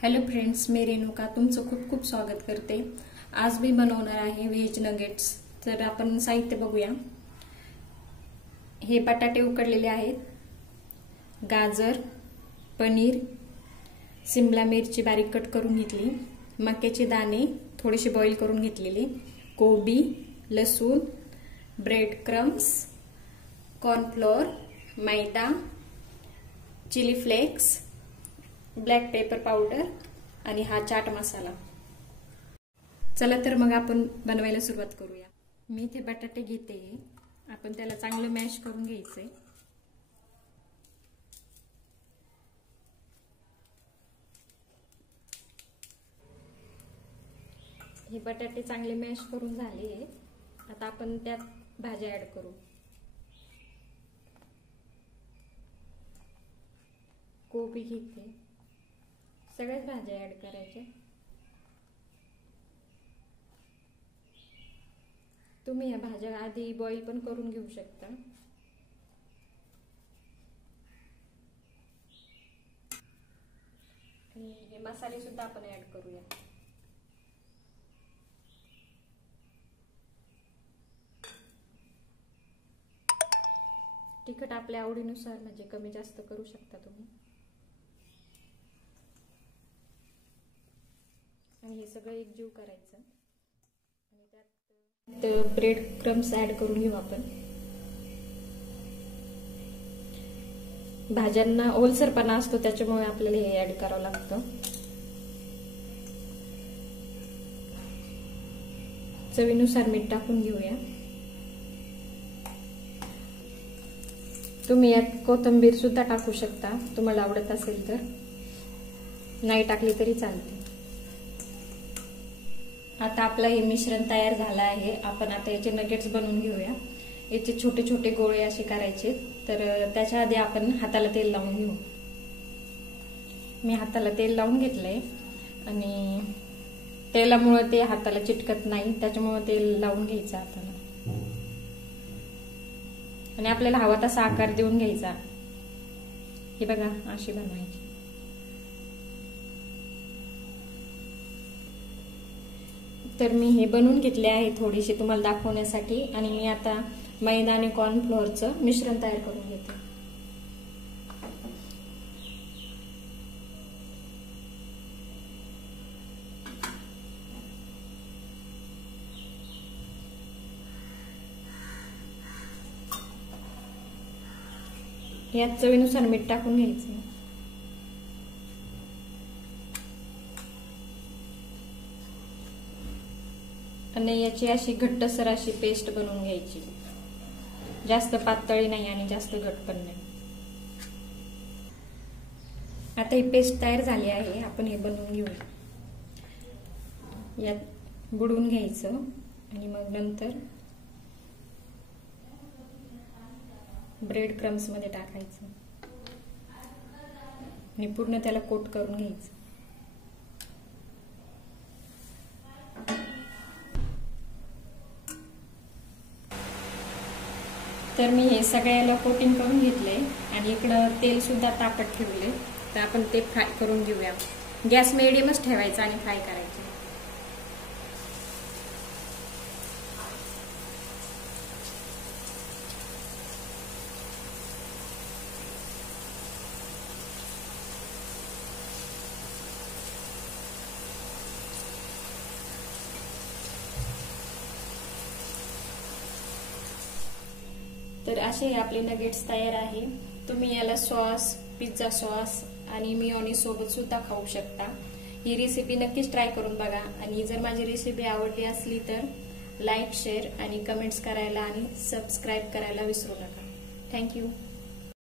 Hello friends, मी रेणुका तुमचं खूप खूप स्वागत करते। आज मी बनवणार आहे व्हेज नगेट्स। तर आपण साहित्य बघूया। हे बटाटे उकडलेले आहेत, गाजर, पनीर, शिमला मिरची बारीक कट करून घेतली, मक्याचे दाणे थोडेसे बॉईल करून घेतलेले, कोबी, लसूण, ब्रेड क्रम्स, कॉर्नफ्लोअर, मैदा, chilli flakes, black pepper powder आणि हा चाट मसाला। चला तर मग आपण बनवायला सुरुवात करूया। मी इथे बटाटे घेते, आपण त्याला चांगलं मॅश करून घ्यायचंय। हे बटाटे चांगले मॅश करून झाले। आता आपण त्यात भाज्या ऍड करू। कोबी घेते, सगळ्याच भाज्या ऍड करायच्या। तुम्ही या भाज्या आधी बॉईल पण करून घेऊ शकता। आणि हे मसाले सुद्धा आपण ऍड करूया। तिखट आपल्या आवडीनुसार म्हणजे कमी जास्त करू शकता तुम्ही। आणि हे सगळं एकजीव करायचं आणि त्यात ब्रेड क्रम्स ऍड करून घेऊ आपण। भाज्यांना ओलसरपणा असतो, त्याच्यामुळे आपल्याला हे ऍड करावं लागतं। चवीनुसार मीठ टाकून घेऊया। तुम्ही यात कोथिंबीर सुद्धा टाकू शकता, तुम्हाला आवडत असेल तर। नाही टाकली तरी चालते। आता आपलं हे मिश्रण तयार झालं आहे। आपण आता याचे नगेट्स बनवून घेऊया। याचे छोटे छोटे गोळे असे करायचे। तर त्याच्या आधी आपण हाताला तेल लावून घेऊ। मी हाताला तेल लावून घेतलंय आणि तेलामुळे ते हाताला चिटकत नाही, त्याच्यामुळे तेल लावून घ्यायचं हाताला। आणि आपल्याला हवा तसा आकार देऊन घ्यायचा। हे बघा, अशी बनवायची। तर मी हे बनवून घेतले आहे थोडीशी तुम्हाला दाखवण्यासाठी। आणि मी आता मैदा आणि कॉर्नफ्लोअरचं मिश्रण तयार करून घेते। यात चवीनुसार मीठ टाकून घ्यायचं। आणि याची अशी घट्टसर अशी पेस्ट बनवून घ्यायची। जास्त पातळी नाही आणि जास्त घट्ट पण नाही। आता ही पेस्ट तयार झाली आहे, आपण हे बनवून घेऊ। यात बुडवून घ्यायचं आणि मग नंतर ब्रेड क्रम्स मध्ये टाकायचं आणि पूर्ण त्याला कोट करून घ्यायचं। तर मी हे सगळ्याला कोटिंग करून घेतले आणि इकडं तेल सुद्धा तापत ठेवले। तर आपण ते फ्राय करून घेऊया। गॅस मिडियमच ठेवायचा आणि फ्राय करायचे। तर असे आपले नगेट्स तयार आहे। तुम्ही याला सॉस, पिझ्झा सॉस आणि मेयोनीज सोबत सुद्धा खाऊ शकता। ही रेसिपी नक्कीच ट्राय करून बघा। आणि जर माझी रेसिपी आवडली असली तर लाईक, शेअर आणि कमेंट्स करायला आणि सबस्क्राईब करायला विसरू नका। थँक्यू।